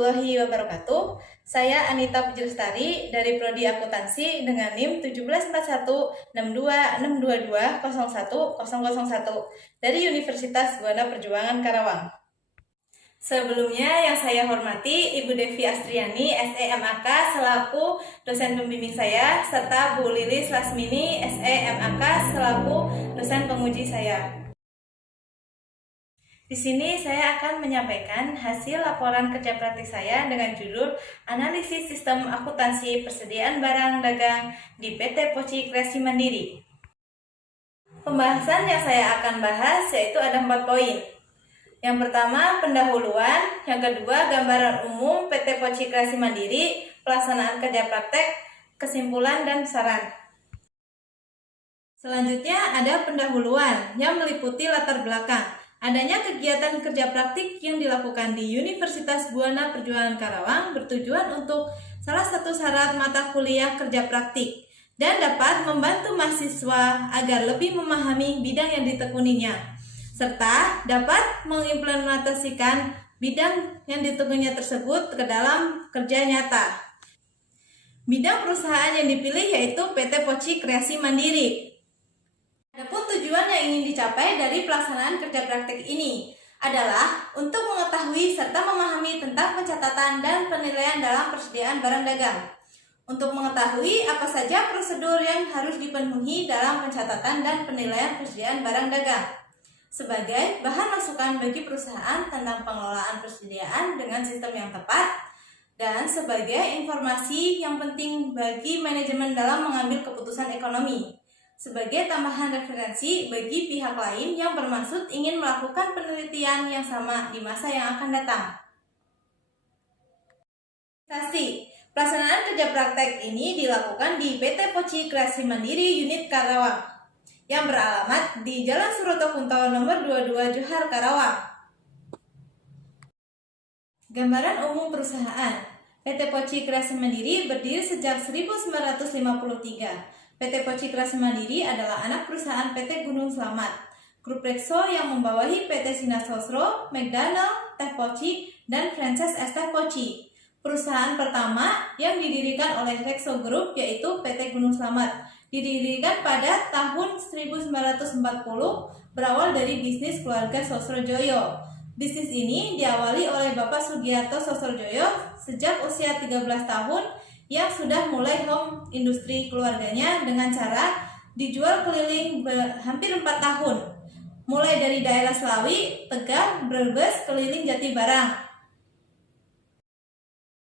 warahmatullahi wabarakatuh. Saya Anita Puji Lestari dari Prodi Akuntansi dengan NIM 174162202101001 dari Universitas Buana Perjuangan Karawang. Sebelumnya yang saya hormati Ibu Devi Astriani, SEMAK selaku dosen pembimbing saya, serta Bu Lilis Lasmini, SEMAK selaku dosen penguji saya. Di sini saya akan menyampaikan hasil laporan kerja praktik saya dengan judul Analisis Sistem Akuntansi Persediaan Barang Dagang di PT Poci Kreasi Mandiri. Pembahasan yang saya akan bahas yaitu ada 4 poin. Yang pertama, pendahuluan. Yang kedua, gambaran umum PT Poci Kreasi Mandiri, pelaksanaan kerja praktek, kesimpulan, dan saran. Selanjutnya ada pendahuluan yang meliputi latar belakang. Adanya kegiatan kerja praktik yang dilakukan di Universitas Buana Perjuangan Karawang bertujuan untuk salah satu syarat mata kuliah kerja praktik dan dapat membantu mahasiswa agar lebih memahami bidang yang ditekuninya, serta dapat mengimplementasikan bidang yang ditekuninya tersebut ke dalam kerja nyata. Bidang perusahaan yang dipilih yaitu PT Poci Kreasi Mandiri. Adapun tujuan yang ingin dicapai dari pelaksanaan kerja praktik ini adalah untuk mengetahui serta memahami tentang pencatatan dan penilaian dalam persediaan barang dagang. Untuk mengetahui apa saja prosedur yang harus dipenuhi dalam pencatatan dan penilaian persediaan barang dagang, sebagai bahan masukan bagi perusahaan tentang pengelolaan persediaan dengan sistem yang tepat, dan sebagai informasi yang penting bagi manajemen dalam mengambil keputusan ekonomi, sebagai tambahan referensi bagi pihak lain yang bermaksud ingin melakukan penelitian yang sama di masa yang akan datang. Pelaksanaan kerja praktek ini dilakukan di PT Poci Kreasi Mandiri Unit Karawang yang beralamat di Jalan Suroto Kunto nomor 22 Johar Karawang. Gambaran umum perusahaan. PT Poci Kreasi Mandiri berdiri sejak 1953. PT Poci Kreasi Mandiri adalah anak perusahaan PT Gunung Slamet, Grup Rexo yang membawahi PT Sinar Sosro, McDonald, Teh Poci, dan franchise Es Teh Poci. Perusahaan pertama yang didirikan oleh Rexo Group yaitu PT Gunung Slamet, didirikan pada tahun 1940, berawal dari bisnis keluarga Sosrojoyo. Bisnis ini diawali oleh Bapak Sugiarto Sosrojoyo sejak usia 13 tahun yang sudah mulai home industri keluarganya dengan cara dijual keliling hampir 4 tahun, mulai dari daerah Selawi, Tegal, Brebes, keliling Jatibarang.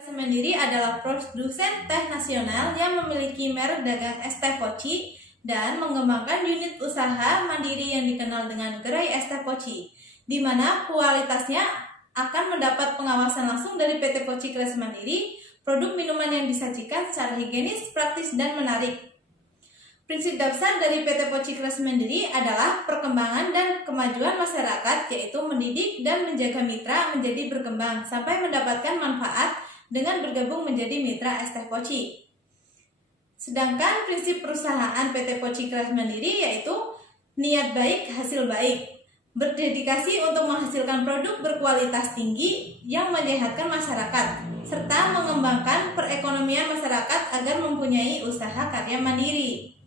Mandiri adalah produsen teh nasional yang memiliki merek dagang Es Teh Poci dan mengembangkan unit usaha mandiri yang dikenal dengan gerai Es Teh Poci, di mana kualitasnya akan mendapat pengawasan langsung dari PT Poci Kreasi Mandiri. Produk minuman yang disajikan secara higienis, praktis, dan menarik. Prinsip dasar dari PT Poci Kreasi Mandiri adalah perkembangan dan kemajuan masyarakat, yaitu mendidik dan menjaga mitra menjadi berkembang sampai mendapatkan manfaat dengan bergabung menjadi mitra Es Teh Poci. Sedangkan prinsip perusahaan PT Poci Kreasi Mandiri yaitu niat baik, hasil baik. Berdedikasi untuk menghasilkan produk berkualitas tinggi yang menyehatkan masyarakat, serta mengembangkan perekonomian masyarakat agar mempunyai usaha karya mandiri.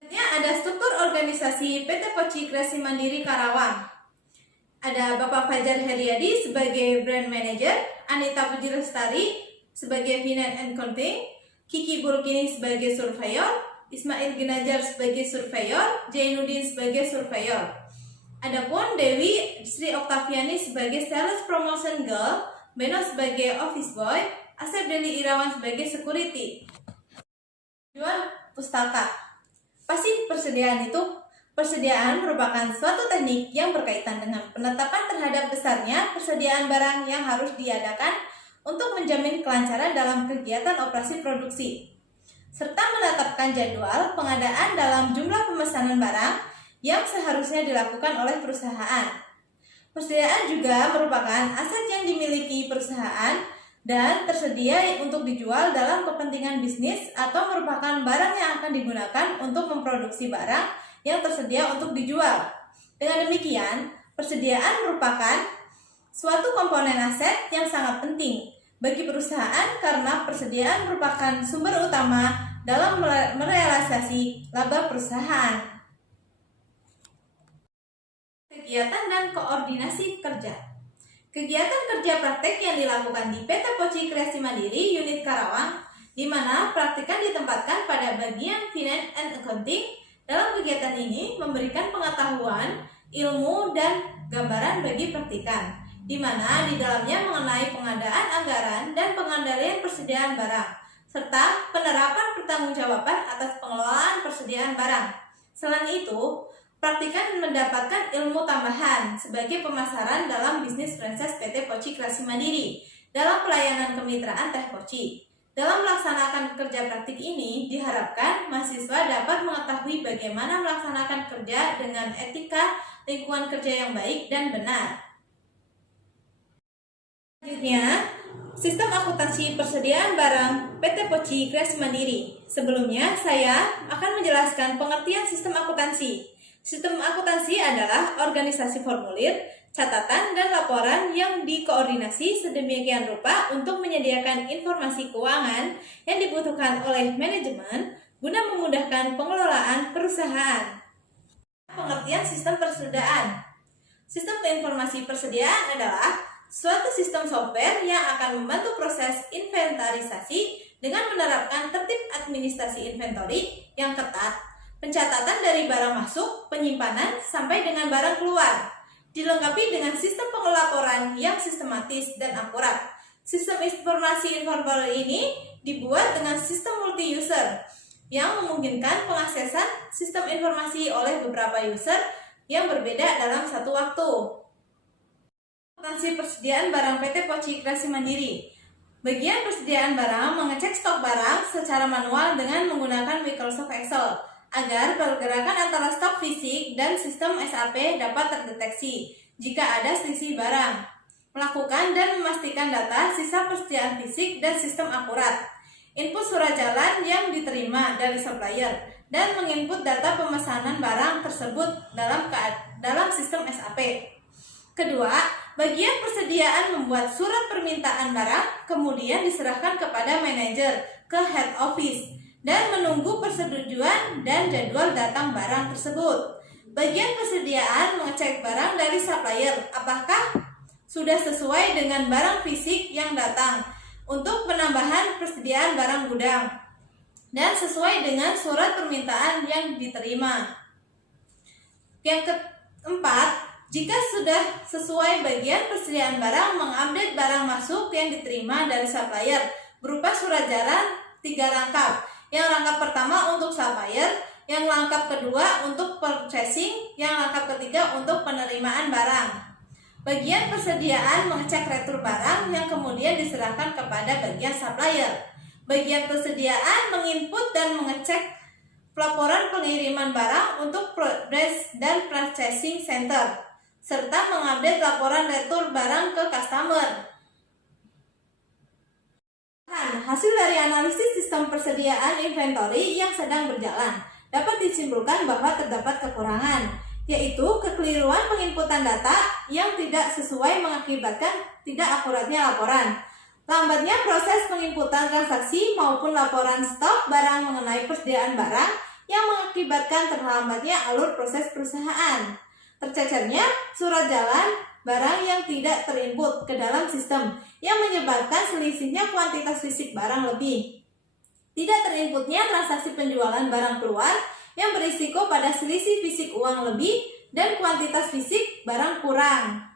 Selanjutnya ada struktur organisasi PT Poci Kreasi Mandiri Karawang. Ada Bapak Fajar Heriadi sebagai Brand Manager, Anita Puji Lestari sebagai Finance and Accounting, Kiki Burkini sebagai Surveyor, Ismail Ginajar sebagai Surveyor, Jainuddin sebagai Surveyor. Adapun Dewi Sri Oktaviani sebagai Sales Promotion Girl, Beno sebagai Office Boy, Asep Deli Irawan sebagai Security. Tujuan pustaka. Pasti persediaan itu. Persediaan merupakan suatu teknik yang berkaitan dengan penetapan terhadap besarnya persediaan barang yang harus diadakan untuk menjamin kelancaran dalam kegiatan operasi produksi, serta menetapkan jadwal pengadaan dalam jumlah pemesanan barang yang seharusnya dilakukan oleh perusahaan. Persediaan juga merupakan aset yang dimiliki perusahaan dan tersedia untuk dijual dalam kepentingan bisnis atau merupakan barang yang akan digunakan untuk memproduksi barang yang tersedia untuk dijual. Dengan demikian, persediaan merupakan suatu komponen aset yang sangat penting bagi perusahaan karena persediaan merupakan sumber utama dalam merealisasi laba perusahaan. Kegiatan dan koordinasi kerja. Kegiatan kerja praktek yang dilakukan di PT Poci Kreasi Mandiri Unit Karawang, di mana praktikan ditempatkan pada bagian Finance and Accounting. Dalam kegiatan ini memberikan pengetahuan, ilmu, dan gambaran bagi praktikan, di mana di dalamnya mengenai pengadaan anggaran dan pengendalian persediaan barang, serta penerapan pertanggungjawaban atas pengelolaan persediaan barang. Selain itu, praktikan mendapatkan ilmu tambahan sebagai pemasaran dalam bisnis franchise PT Poci Kreasi Mandiri dalam pelayanan kemitraan Teh Poci. Dalam melaksanakan kerja praktik ini, diharapkan mahasiswa dapat mengetahui bagaimana melaksanakan kerja dengan etika lingkungan kerja yang baik dan benar. Selanjutnya, sistem akuntansi persediaan barang PT Poci Kreasi Mandiri. Sebelumnya, saya akan menjelaskan pengertian sistem akuntansi. Sistem akuntansi adalah organisasi formulir, catatan, dan laporan yang dikoordinasi sedemikian rupa untuk menyediakan informasi keuangan yang dibutuhkan oleh manajemen guna memudahkan pengelolaan perusahaan. Pengertian sistem persediaan. Sistem informasi persediaan adalah suatu sistem software yang akan membantu proses inventarisasi dengan menerapkan tertib administrasi inventory yang ketat, pencatatan dari barang masuk, penyimpanan, sampai dengan barang keluar, dilengkapi dengan sistem pengelaporan yang sistematis dan akurat. Sistem informasi inventory ini dibuat dengan sistem multi-user yang memungkinkan pengaksesan sistem informasi oleh beberapa user yang berbeda dalam satu waktu. Akuntansi persediaan barang PT Poci Kreasi Mandiri. Bagian persediaan barang mengecek stok barang secara manual dengan menggunakan Microsoft Excel agar pergerakan antara stok fisik dan sistem SAP dapat terdeteksi jika ada selisih barang. Melakukan dan memastikan data sisa persediaan fisik dan sistem akurat. Input surat jalan yang diterima dari supplier dan menginput data pemesanan barang tersebut dalam sistem SAP. Kedua, bagian persediaan membuat surat permintaan barang kemudian diserahkan kepada manajer ke head office dan menunggu persetujuan dan jadwal datang barang tersebut. Bagian persediaan mengecek barang dari supplier apakah sudah sesuai dengan barang fisik yang datang untuk penambahan persediaan barang gudang dan sesuai dengan surat permintaan yang diterima. Yang keempat, jika sudah sesuai bagian persediaan barang mengupdate barang masuk yang diterima dari supplier berupa surat jalan 3 rangkap. Yang rangkap pertama untuk supplier, yang rangkap kedua untuk purchasing, yang rangkap ketiga untuk penerimaan barang. Bagian persediaan mengecek retur barang yang kemudian diserahkan kepada bagian supplier. Bagian persediaan menginput dan mengecek pelaporan pengiriman barang untuk progress dan purchasing center, serta mengupdate laporan retur barang ke customer. Hasil dari analisis sistem persediaan inventory yang sedang berjalan dapat disimpulkan bahwa terdapat kekurangan, yaitu kekeliruan penginputan data yang tidak sesuai mengakibatkan tidak akuratnya laporan, lambatnya proses penginputan transaksi maupun laporan stok barang mengenai persediaan barang yang mengakibatkan terlambatnya alur proses perusahaan, tercecernya surat jalan barang yang tidak terinput ke dalam sistem yang menyebabkan selisihnya kuantitas fisik barang lebih, tidak terinputnya transaksi penjualan barang keluar yang berisiko pada selisih fisik uang lebih dan kuantitas fisik barang kurang.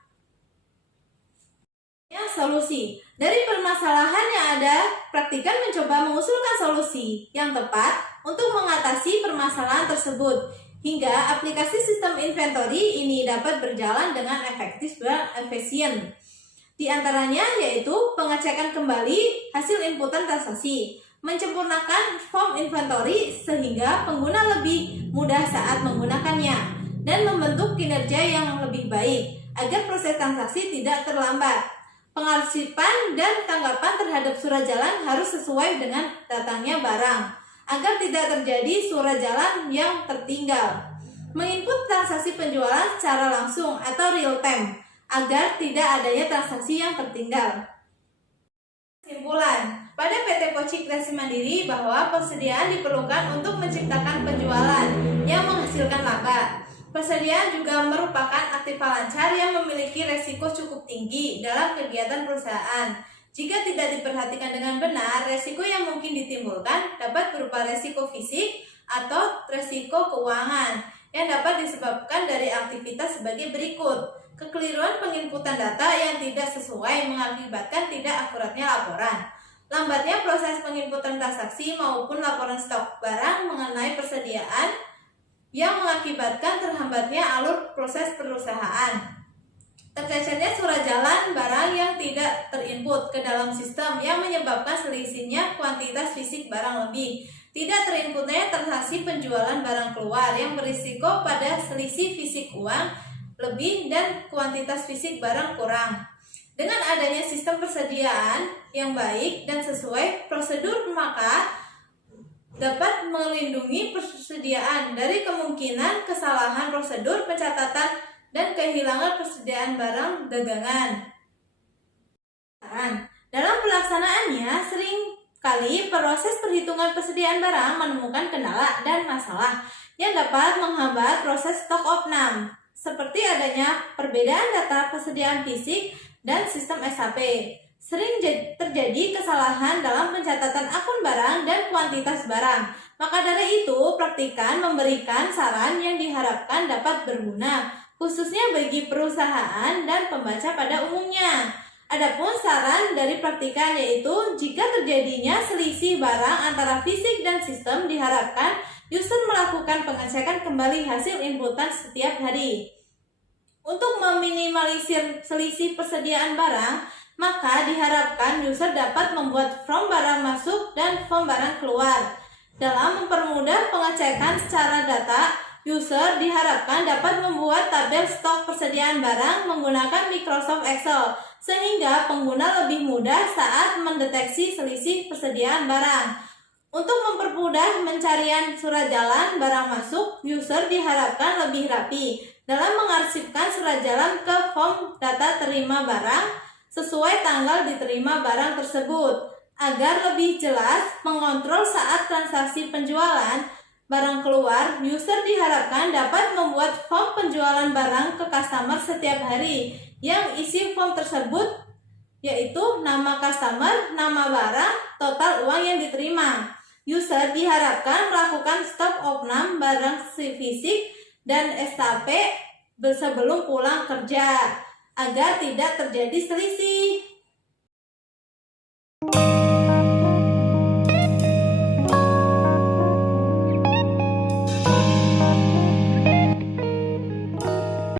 Yang solusi dari permasalahan yang ada, praktikan mencoba mengusulkan solusi yang tepat untuk mengatasi permasalahan tersebut hingga aplikasi sistem inventory ini dapat berjalan dengan efektif dan efisien. Di antaranya yaitu pengecekan kembali hasil inputan transaksi, menyempurnakan form inventory sehingga pengguna lebih mudah saat menggunakannya, dan membentuk kinerja yang lebih baik agar proses transaksi tidak terlambat. Pengarsipan dan tanggapan terhadap surat jalan harus sesuai dengan datangnya barang, agar tidak terjadi surat jalan yang tertinggal. Menginput transaksi penjualan secara langsung atau real time agar tidak adanya transaksi yang tertinggal. Kesimpulan, pada PT Poci Kreasi Mandiri bahwa persediaan diperlukan untuk menciptakan penjualan yang menghasilkan laba. Persediaan juga merupakan aktiva lancar yang memiliki resiko cukup tinggi dalam kegiatan perusahaan. Jika tidak diperhatikan dengan benar, resiko yang mungkin ditimbulkan dapat berupa resiko fisik atau resiko keuangan yang dapat disebabkan dari aktivitas sebagai berikut. Kekeliruan penginputan data yang tidak sesuai mengakibatkan tidak akuratnya laporan. Lambatnya proses penginputan transaksi maupun laporan stok barang mengenai persediaan yang mengakibatkan terhambatnya alur proses perusahaan. Tercecernya surat jalan barang yang tidak terinput ke dalam sistem yang menyebabkan selisihnya kuantitas fisik barang lebih. Tidak terinputnya transaksi penjualan barang keluar yang berisiko pada selisih fisik uang lebih dan kuantitas fisik barang kurang. Dengan adanya sistem persediaan yang baik dan sesuai prosedur, maka dapat melindungi persediaan dari kemungkinan kesalahan prosedur pencatatan dan kehilangan persediaan barang dagangan. Dalam pelaksanaannya, sering kali proses perhitungan persediaan barang menemukan kendala dan masalah yang dapat menghambat proses stok opnam, seperti adanya perbedaan data persediaan fisik dan sistem SAP. Sering terjadi kesalahan dalam pencatatan akun barang dan kuantitas barang. Maka dari itu, praktikan memberikan saran yang diharapkan dapat berguna, khususnya bagi perusahaan dan pembaca pada umumnya. Adapun saran dari praktikan yaitu jika terjadinya selisih barang antara fisik dan sistem, diharapkan user melakukan pengecekan kembali hasil inputan setiap hari. Untuk meminimalisir selisih persediaan barang, maka diharapkan user dapat membuat form barang masuk dan form barang keluar. Dalam mempermudah pengecekan secara data, user diharapkan dapat membuat tabel stok persediaan barang menggunakan Microsoft Excel, sehingga pengguna lebih mudah saat mendeteksi selisih persediaan barang. Untuk mempermudah pencarian surat jalan barang masuk, user diharapkan lebih rapi dalam mengarsipkan surat jalan ke form data terima barang sesuai tanggal diterima barang tersebut. Agar lebih jelas mengontrol saat transaksi penjualan barang keluar, user diharapkan dapat membuat form penjualan barang ke customer setiap hari yang isi form tersebut yaitu nama customer, nama barang, total uang yang diterima. User diharapkan melakukan stop opnam barang fisik dan SAP sebelum pulang kerja agar tidak terjadi selisih.